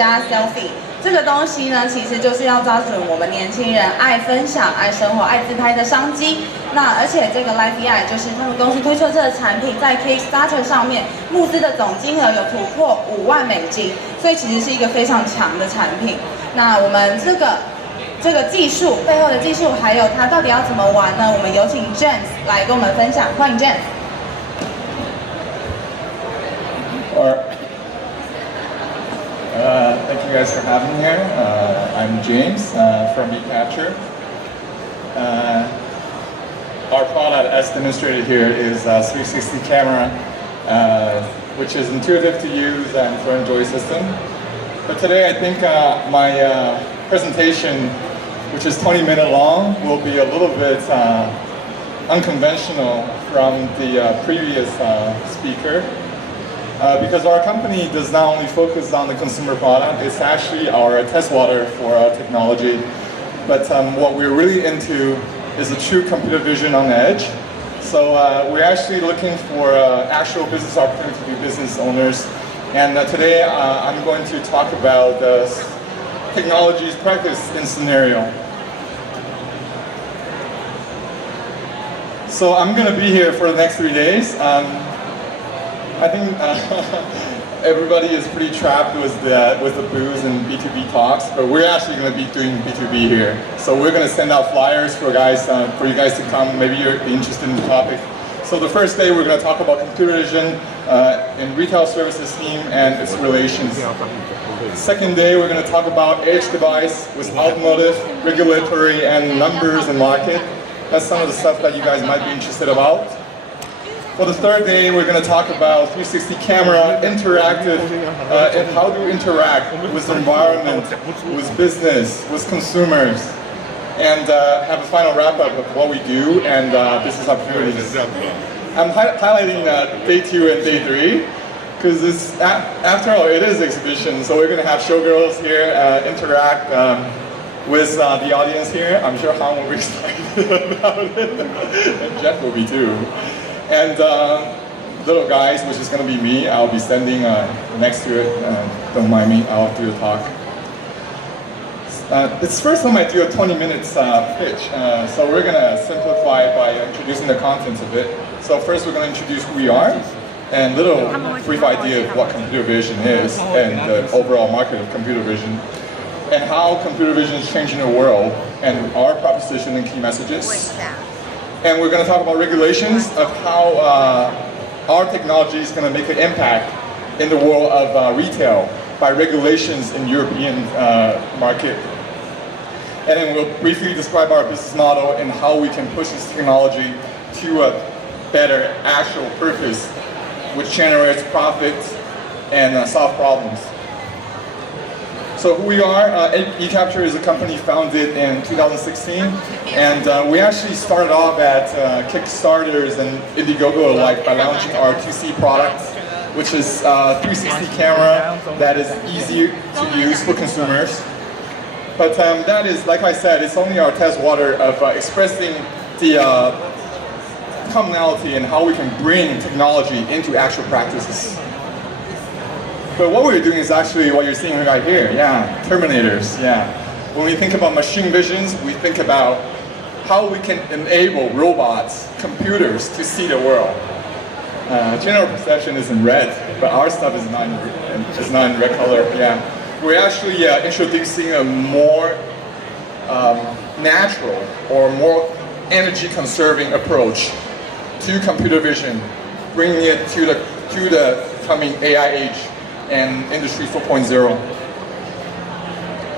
加 selfie 这个东西呢，其实就是要抓准我们年轻人爱分享、爱生活、爱自拍的商机。那而且这个 Live AI 就是他们公司推出的这个产品，在 Kickstarter 上面募资的总金额有突破5万美金，所以其实是一个非常强的产品。那我们这个技术背后的技术，还有它到底要怎么玩呢？我们有请 James 来跟我们分享，欢迎 James。Thank you guys for having me here. I'm James from Meet Taipei. Our product, as demonstrated here, is a 360 camera, which is intuitive to use and for enjoy system. But today, I think my presentation, which is 20 minutes long, will be a little bit unconventional from the previous speaker. Because our company does not only focus on the consumer product, it's actually our test water for our technology. But what we're really into is a true computer vision on the edge. So we're actually looking for actual business opportunity to business owners. And today I'm going to talk about technology's practice in scenario. So I'm going to be here for the next 3 days. I think everybody is pretty trapped with the booze and B2B talks, but we're actually going to be doing B2B here. So we're going to send out flyers for you guys to come. Maybe you're interested in the topic. So the first day we're going to talk about computer vision in retail services team and its relations. Second day we're going to talk about edge device with automotive, regulatory, and numbers and market. That's some of the stuff that you guys might be interested about. For the third day, we're going to talk about 360 camera, interactive, and how to interact with the environment, with business, with consumers, and have a final wrap-up of what we do and business opportunities. I'm highlighting day 2 and day 3, because after all, it is exhibition, so we're going to have showgirls here interact with the audience here. I'm sure Han will be excited about it, and Jeff will be too. And little guys, which is going to be me, I'll be standing next to it. Don't mind me, I'll do a talk. It's the first time I do a 20 minutes pitch, so we're going to simplify by introducing the contents of it. So first we're going to introduce who we are, and a little brief idea of what computer vision is, and the overall market of computer vision, and how computer vision is changing the world, and our proposition and key messages. And we're going to talk about regulations of how our technology is going to make an impact in the world of retail by regulations in European market. And then we'll briefly describe our business model and how we can push this technology to a better actual purpose, which generates profits and solve problems. So who we are, eCapture is a company founded in 2016, and we actually started off at Kickstarters and Indiegogo alike by launching our 2C product, which is a 360 camera that is easy to use for consumers. But that is, like I said, it's only our test water of expressing the commonality and how we can bring technology into actual practices. But what we're doing is actually what you're seeing right here, Terminators, When we think about machine visions, we think about how we can enable robots, computers, to see the world. General perception is in red, but our stuff is not in red color, We're actually introducing a more natural or more energy-conserving approach to computer vision, bringing it to the coming AI age and Industry 4.0.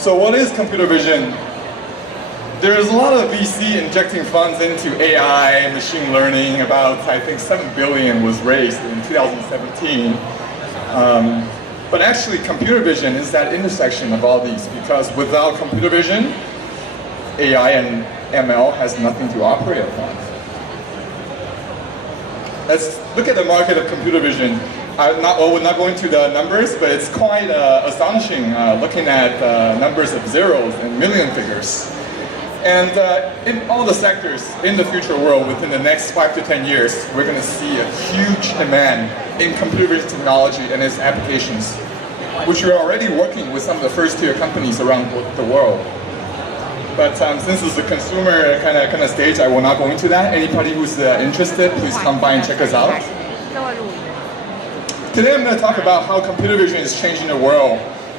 So what is computer vision? There's a lot of VC injecting funds into AI and machine learning. About, I think, 7 billion was raised in 2017. But actually, computer vision is that intersection of all these, because without computer vision, AI and ML has nothing to operate upon. Let's look at the market of computer vision. We're not going to the numbers, but it's quite astonishing looking at numbers of zeros and million figures. And in all the sectors in the future world, within the next 5 to 10 years, we're going to see a huge demand in computer vision technology and its applications. which we're already working with some of the first-tier companies around the world. But since it's a consumer kind of stage, I will not go into that. Anybody who's interested, please come by and check us out. Today I'm going to talk about how computer vision is changing the world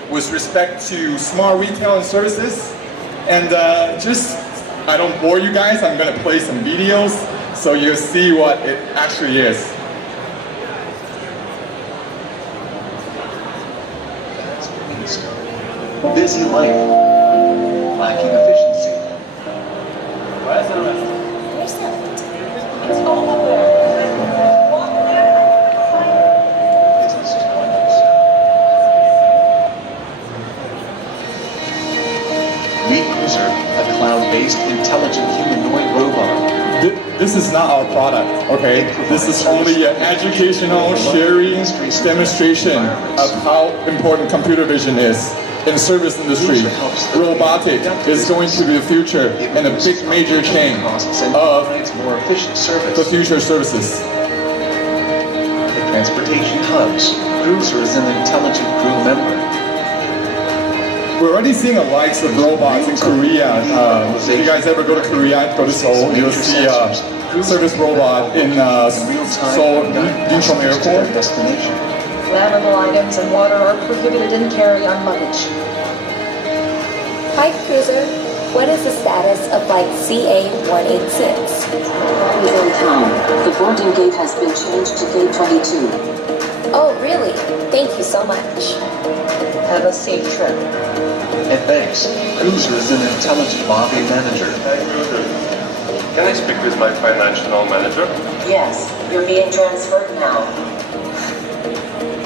with respect to smart retail and services. And I don't bore you guys, I'm going to play some videos so you'll see what it actually is. Busy life, lacking efficiency. Where's the rest? It's over there. Business challenges. Meet Cruiser, a cloud-based intelligent humanoid robot. This is not our product, okay? This is only an educational, sharing demonstration of how important computer vision is in service industry. Robotic is going to be the future and a big major change of the future services. In transportation hubs, Cruiser is an intelligent crew member. We're already seeing the likes of robots in Korea. If you guys ever go to Korea, go to Seoul, you'll see a service robot in Seoul Incheon Airport. Flammable items and water are prohibited in carry-on luggage. Hi, Cruiser. What is the status of flight CA-186? Please inform. The boarding gate has been changed to gate 22. Oh, really? Thank you so much. Have a safe trip. And thanks, Cruiser is an intelligent lobby manager. Can I speak with my financial manager? Yes, you're being transferred now.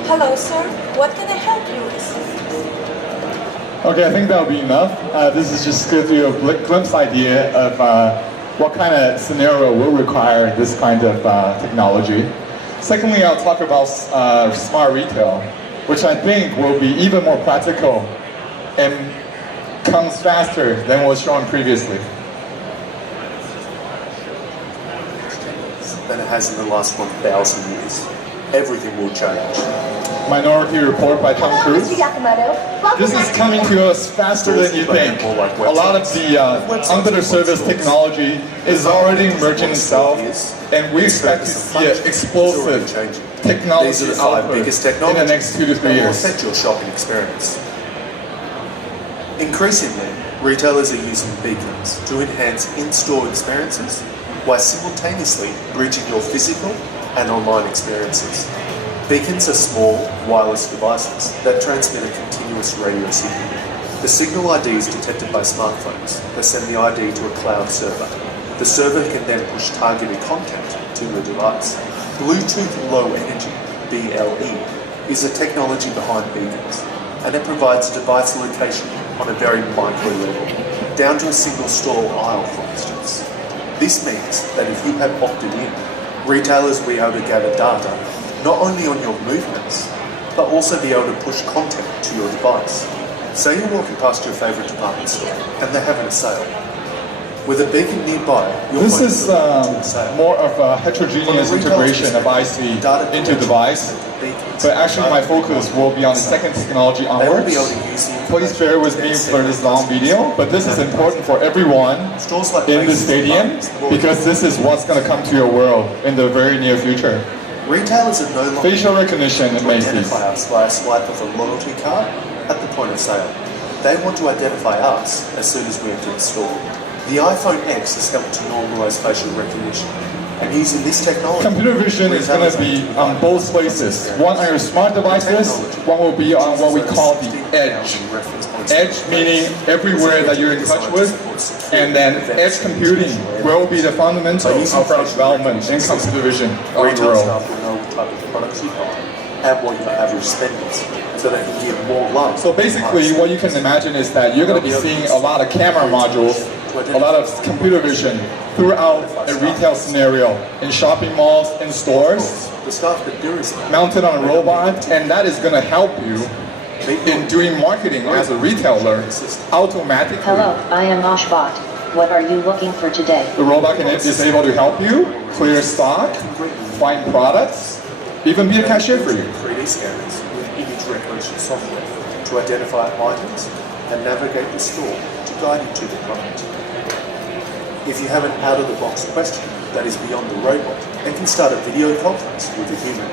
Hello, sir. What can I help you with? Okay, I think that'll be enough. This is just to give you a glimpse idea of what kind of scenario will require this kind of technology. Secondly, I'll talk about smart retail, which I think will be even more practical and comes faster than was shown previously. Than it has in the last 1,000 years. Everything will change. Minority Report by Tom Cruise. This is coming to us faster than you think. A lot of the under the service technology is already merging itself, and we expect to see an explosive technology output in the next 2 to 3 will years. affect your shopping experience. Increasingly, retailers are using beacons to enhance in-store experiences while simultaneously bridging your physical and online experiences. Beacons are small, wireless devices that transmit a continuous radio signal. The signal ID is detected by smartphones that send the ID to a cloud server. The server can then push targeted content to your device. Bluetooth Low Energy, BLE, is the technology behind beacons, and it provides device location on a very micro level, down to a single store aisle, for instance. This means that if you have opted in, retailers will be able to gather data not only on your movements, but also be able to push content to your device. Say you're walking past your favourite department store and they're having a sale. With a beacon nearby, This is more of a heterogeneous integration of IC into device, but actually my focus will be on the second technology onwards. Please bear with me for this long video, but this is important for everyone in the stadium because this is what's going to come to your world in the very near future. Retailers are no longer Facial recognition in Macy's. identify us via a swipe of a loyalty card at the point of sale. They want to identify us as soon as we enter the store. The iPhone X has helped to normalize facial recognition, and using this technology, Computer vision is going to be on both places. One on your smart devices, one will be on what we call the edge. Edge meaning everywhere that you're in touch with, and then edge computing will be the fundamental of our development in computer vision around the retail world. staff will know what type of products you buy and what your average spend is, so they can give more love. So basically what you can imagine is that you're going to be seeing a lot of camera modules, a lot of computer vision throughout a retail scenario, in shopping malls, in stores, The staff could do is mounted on a robot, and that is going to help you in doing marketing as a retailer automatically. Hello, I am Oshbot. What are you looking for today? The robot is able to help you clear stock, find products, even be a cashier for you. 3D scanners with image recognition software to identify items and navigate the store to guide you to the product. If you have an out-of-the-box question that is beyond the robot and can start a video conference with a human,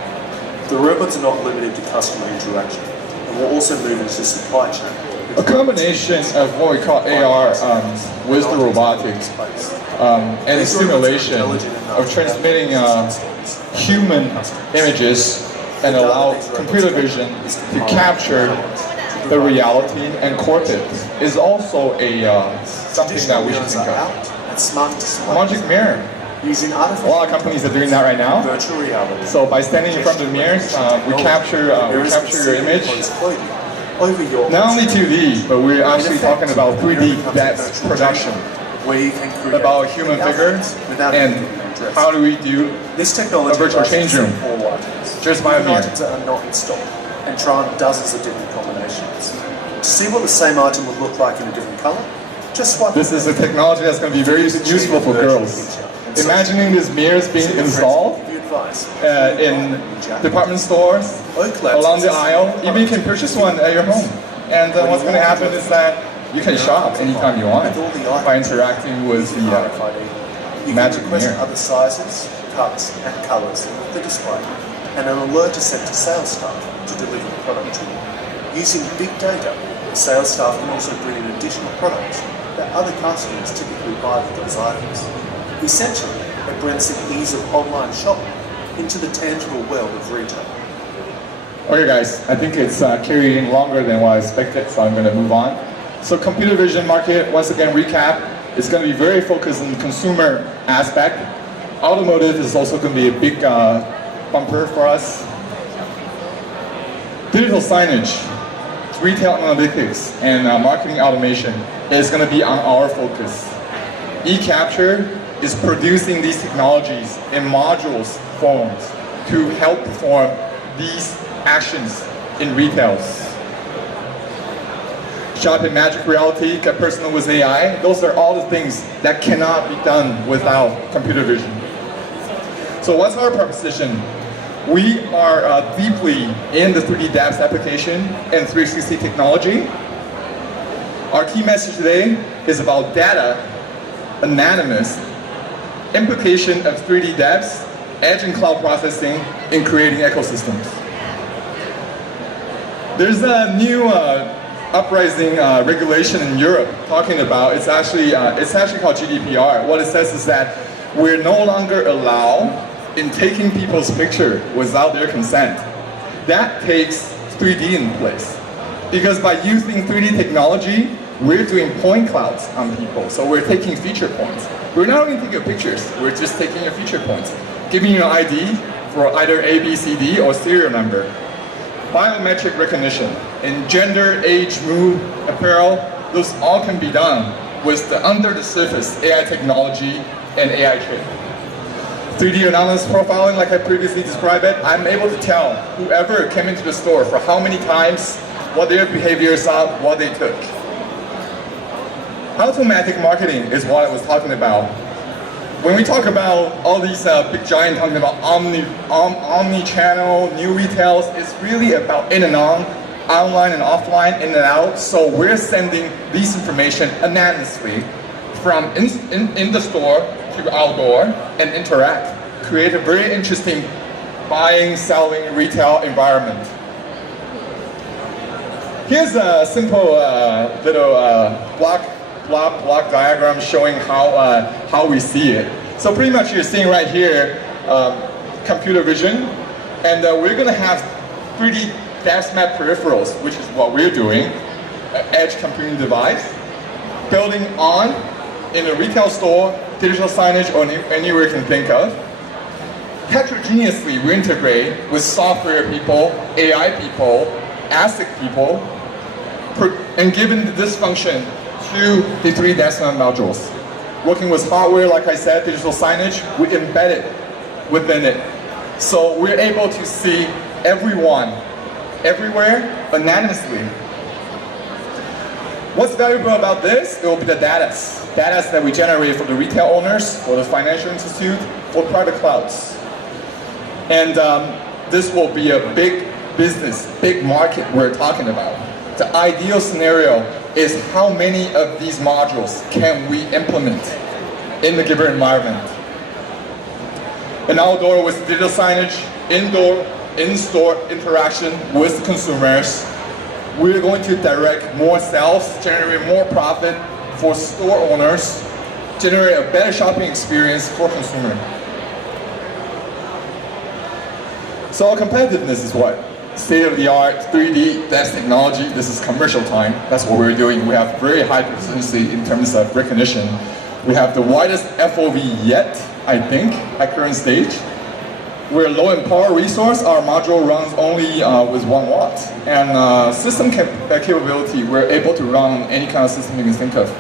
the robots are not limited to customer interaction and will also move into supply chain. A combination of what we call AR with the robotics and the simulation of transmitting human images and allow computer vision to capture the reality and court it is also something that we should think of. Magic mirror. Using A lot of companies are doing that right now. virtual reality. So by standing in front of the mirrors, we capture your image. Over your Not only 2D, but we're actually talking about 3D depth production. where you can create About human figure and how do we do this technology a virtual change room all items. just by a mirror. Items that are not in stock and try on dozens of different combinations. To see what the same item would look like in a different color, just swipe. This is a technology that's going to be very useful for girls. Imagining these mirrors being installed in department stores, along the aisle, even you can purchase one at your home. And what's going to happen is that you can shop anytime you want by interacting with the magic mirror. Other sizes, cuts, and colors of the display, and an alert is sent to sales staff to deliver the product to you. Using big data, sales staff can also bring in additional products that other customers typically buy for those items. Essentially, it brings the ease of online shopping into the tangible world of retail. Okay guys, I think it's carrying longer than what I expected, so I'm going to move on. So computer vision market, once again recap, it's going to be very focused on the consumer aspect. Automotive is also going to be a big bumper for us. Digital signage, retail analytics, and marketing automation is going to be on our focus. eCapture is producing these technologies in modules forms to help perform these actions in retails. Shop in magic reality, get personal with AI, those are all the things that cannot be done without computer vision. So what's our proposition? We are deeply in the 3D depth application and 360 technology. Our key message today is about data, anonymous, implication of 3D depths, edge and cloud processing in creating ecosystems. There's a new uprising regulation in Europe talking about, it's actually called GDPR. What it says is that we're no longer allowed in taking people's picture without their consent. That takes 3D in place. Because by using 3D technology, we're doing point clouds on people. So we're taking feature points. We're not only taking pictures, we're just taking your feature points. Giving you an ID for either A, B, C, D, or serial number. Biometric recognition in gender, age, mood, apparel, those all can be done with the under the surface AI technology and AI chip. 3D anonymous profiling, like I previously described it, I'm able to tell whoever came into the store for how many times, what their behaviors are, what they took. Automatic marketing is what I was talking about. When we talk about all these big giants talking about omni-channel, new retails, it's really about in and on, online and offline, in and out. So we're sending this information anonymously from in the store to outdoor and interact. Create a very interesting buying, selling, retail environment. Here's a simple little block diagram showing how we see it. So pretty much you're seeing right here computer vision, and we're going to have 3D depth map peripherals, which is what we're doing, edge computing device, building on in a retail store, digital signage, or anywhere you can think of. Heterogeneously we integrate with software people, AI people, ASIC people, and given this function to the 3D depth map modules. Working with hardware, like I said, digital signage, we embed it within it. So we're able to see everyone, everywhere, anonymously. What's valuable about this? It will be the data that we generate from the retail owners, or the financial institute, or private clouds. And this will be a big business, big market we're talking about. The ideal scenario is how many of these modules can we implement in the given environment. An outdoor with digital signage, indoor, in-store interaction with consumers. We're going to direct more sales, generate more profit for store owners, generate a better shopping experience for consumers. So our competitiveness is what? State-of-the-art 3D dance technology. This is commercial time. That's what we're doing. We have very high proficiency in terms of recognition. We have the widest FOV yet, I think, at current stage. We're low in power resource. Our module runs only with 1 watt. And system capability, we're able to run any kind of system you can think of.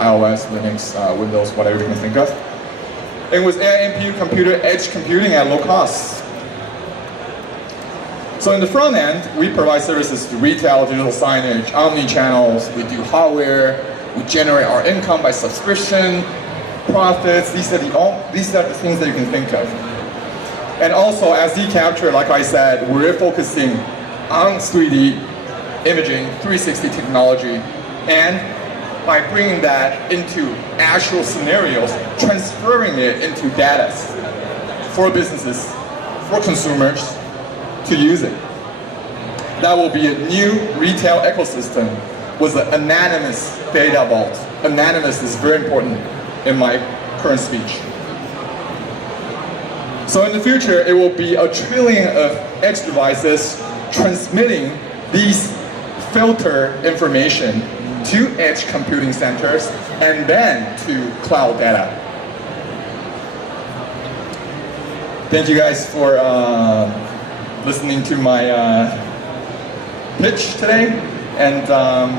iOS, Linux, Windows, whatever you can think of. And with AI NPU computer, edge computing at low cost. So in the front end, we provide services to retail, digital signage, omni-channels. We do hardware. We generate our income by subscription, profits. These are the things that you can think of. And also, as SD capture, like I said, we're focusing on 3D imaging, 360 technology, and by bringing that into actual scenarios, transferring it into data for businesses, for consumers to use it. That will be a new retail ecosystem with an anonymous data vault. Anonymous is very important in my current speech. So in the future, it will be 1 trillion of edge devices transmitting these filter information to edge computing centers and then to cloud data. Thank you guys for listening to my pitch today, and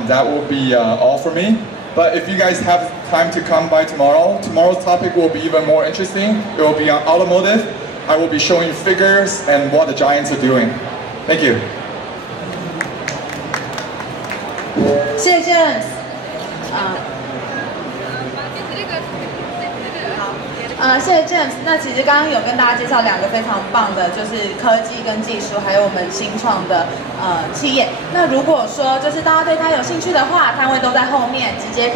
that will be all for me. But if you guys have time to come by tomorrow, tomorrow's topic will be even more interesting. It will be on automotive. I will be showing figures and what the giants are doing. Thank you. 谢谢 James。谢谢 James。那其实刚刚有跟大家介绍2个非常棒的，就是科技跟技术，还有我们新创的企业。那如果说就是大家对它有兴趣的话，摊位都在后面，直接。